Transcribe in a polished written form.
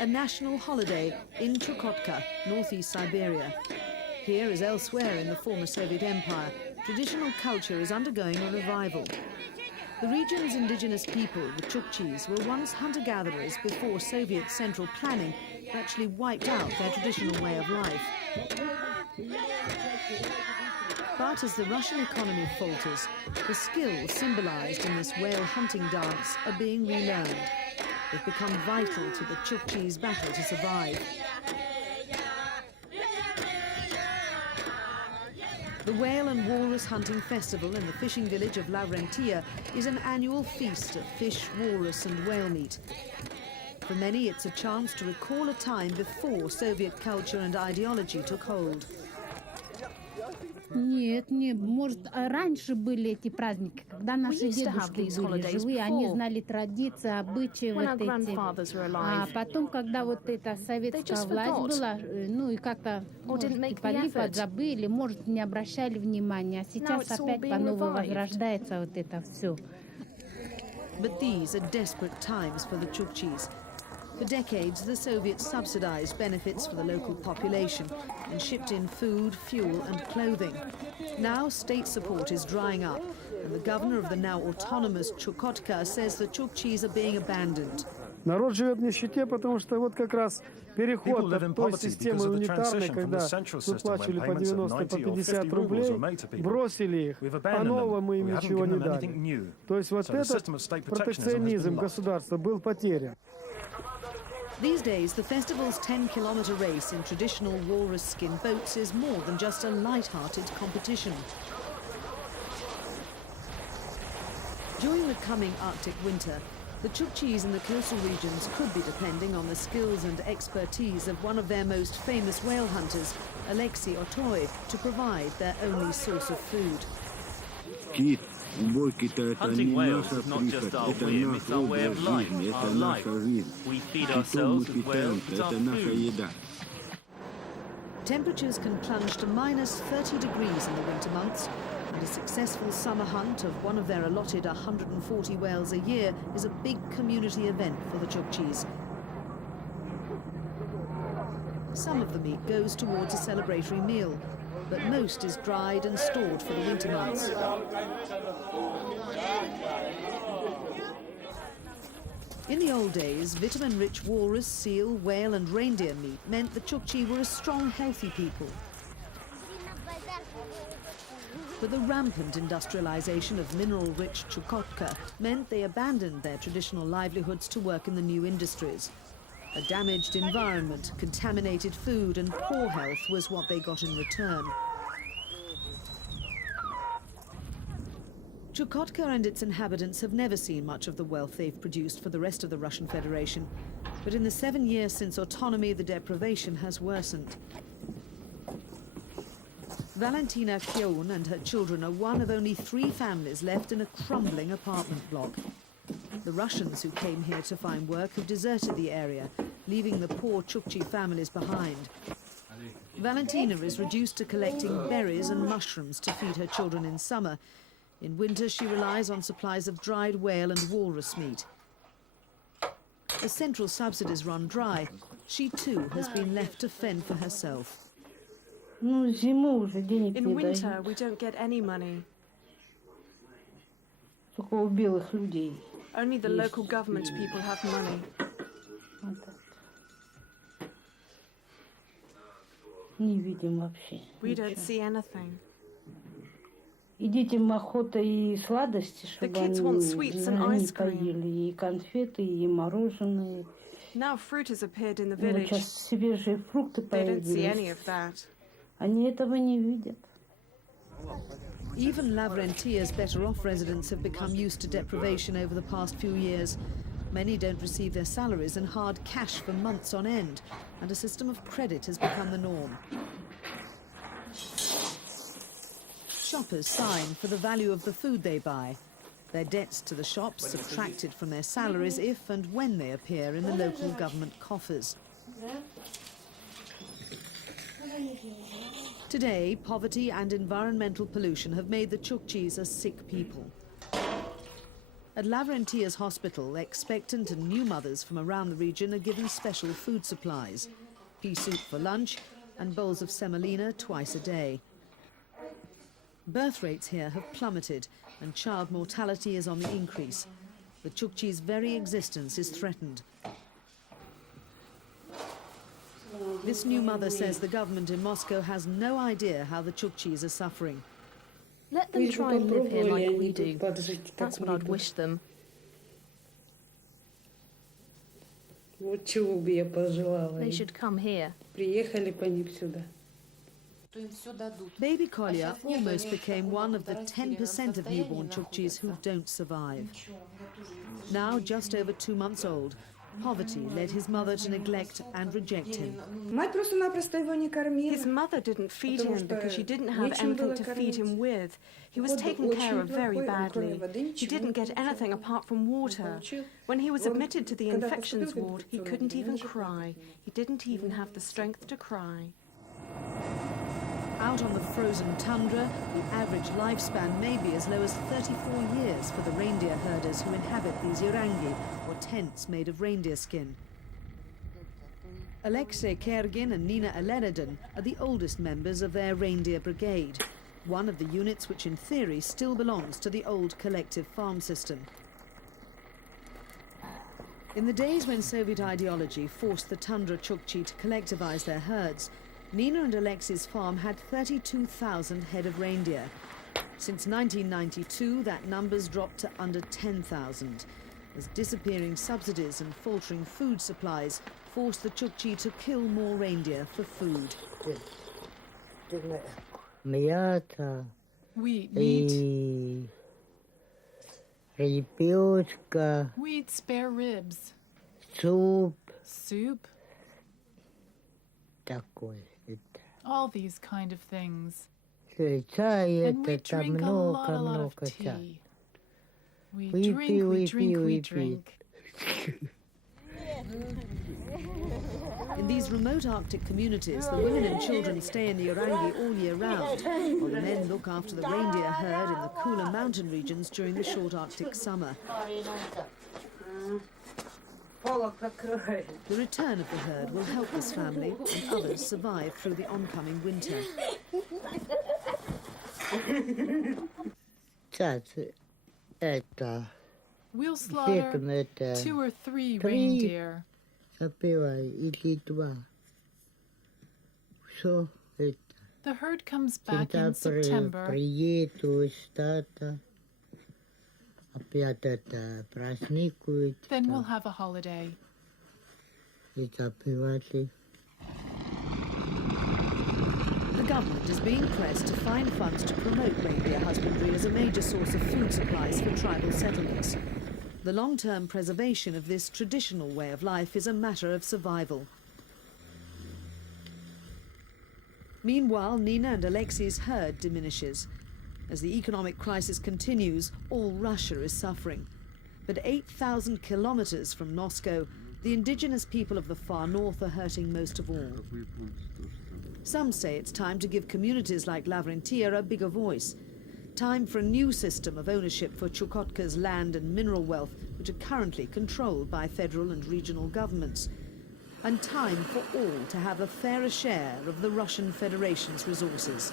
a national holiday in Chukotka, northeast Siberia. Here, as elsewhere in the former Soviet Empire, traditional culture is undergoing a revival. The region's indigenous people, the Chukchis, were once hunter-gatherers before Soviet central planning actually wiped out their traditional way of life. But as the Russian economy falters, the skills symbolized in this whale hunting dance are being relearned. They've become vital to the Chukchi's battle to survive. The whale and walrus hunting festival in the fishing village of Lavrentia is an annual feast of fish, walrus and whale meat. For many, it's a chance to recall a time before Soviet culture and ideology took hold. Нет, не, может, раньше были эти праздники, когда наши дедушки были живые, они знали традиции, обычаи вот эти. А потом, когда вот эта советская власть была, ну и как-то, может, подзабыли, может, не обращали внимания, а сейчас опять по-новому возрождается вот это все. But these are desperate times for the Chukchis. For decades, the Soviets subsidised benefits for the local population and shipped in food, fuel and clothing. Now state support is drying up, and the governor of the now autonomous Chukotka says the Chukchis are being abandoned. Народ живет в нищете, потому что вот как раз переход от той системы унитарной, когда выплачивали по 90, по 50 рублей, бросили их, по-новому им ничего не дали. То есть вот этот протекционизм государства был потерян. These days, the festival's 10-kilometre race in traditional walrus skin boats is more than just a light-hearted competition. During the coming Arctic winter, the Chukchis in the coastal regions could be depending on the skills and expertise of one of their most famous whale hunters, Alexei Otoy, to provide their only source of food. Hunting whales is not just our whim, it's our way of life, our life. We feed ourselves with whales, it's our food. Temperatures can plunge to minus 30 degrees in the winter months, and a successful summer hunt of one of their allotted 140 whales a year is a big community event for the Chukchis. Some of the meat goes towards a celebratory meal, but most is dried and stored for the winter months. In the old days, vitamin-rich walrus, seal, whale and reindeer meat meant the Chukchi were a strong, healthy people. But the rampant industrialization of mineral-rich Chukotka meant they abandoned their traditional livelihoods to work in the new industries. A damaged environment, contaminated food and poor health was what they got in return. Chukotka and its inhabitants have never seen much of the wealth they've produced for the rest of the Russian Federation. But in the 7 years since autonomy, the deprivation has worsened. Valentina Kyon and her children are one of only 3 families left in a crumbling apartment block. The Russians who came here to find work have deserted the area, leaving the poor Chukchi families behind. Valentina is reduced to collecting berries and mushrooms to feed her children in summer. In winter, she relies on supplies of dried whale and walrus meat. As central subsidies run dry, she too has been left to fend for herself. In winter, we don't get any money. Only the local government people have money. We don't see anything. The kids want sweets and ice cream. Now fruit has appeared in the village. They don't see any of that. Even Lavrentia's better-off residents have become used to deprivation over the past few years. Many don't receive their salaries and hard cash for months on end, and a system of credit has become the norm. Shoppers sign for the value of the food they buy. Their debts to the shops subtracted from their salaries if and when they appear in the local government coffers. Today, poverty and environmental pollution have made the Chukchis a sick people. At Lavrenty's hospital, expectant and new mothers from around the region are given special food supplies. Pea soup for lunch and bowls of semolina twice a day. Birth rates here have plummeted and child mortality is on the increase. The Chukchi's very existence is threatened. This new mother says the government in Moscow has no idea how the Chukchis are suffering. Let them try and live here like we do. That's what I'd wish them. They should come here. Baby Kolya almost became one of the 10% of newborn Chukchis who don't survive. Now just over 2 months old, poverty led his mother to neglect and reject him. His mother didn't feed him because she didn't have anything to feed him with. He was taken care of very badly. He didn't get anything apart from water. When he was admitted to the infections ward, he couldn't even cry. He didn't even have the strength to cry. Out on the frozen tundra, the average lifespan may be as low as 34 years for the reindeer herders who inhabit these yurangi, or tents made of reindeer skin. Alexei Kergin and Nina Aleridin are the oldest members of their reindeer brigade, one of the units which in theory still belongs to the old collective farm system. In the days when Soviet ideology forced the tundra Chukchi to collectivize their herds, Nina and Alexei's farm had 32,000 head of reindeer. Since 1992, that number's dropped to under 10,000, as disappearing subsidies and faltering food supplies forced the Chukchi to kill more reindeer for food. Wheat meat. Wheat spare ribs. Soup. All these kind of things. And we drink a lot of tea. We drink. In these remote Arctic communities, the women and children stay in the yurangi all year round, while the men look after the reindeer herd in the cooler mountain regions during the short Arctic summer. The return of the herd will help this family and others survive through the oncoming winter. We'll slaughter 2 or 3 reindeer. The herd comes back in September. Then we'll have a holiday. The government is being pressed to find funds to promote reindeer husbandry as a major source of food supplies for tribal settlements. The long-term preservation of this traditional way of life is a matter of survival. Meanwhile, Nina and Alexei's herd diminishes. As the economic crisis continues, all Russia is suffering. But 8,000 kilometers from Moscow, the indigenous people of the far north are hurting most of all. Some say it's time to give communities like Lavrenty a bigger voice. Time for a new system of ownership for Chukotka's land and mineral wealth, which are currently controlled by federal and regional governments. And time for all to have a fairer share of the Russian Federation's resources.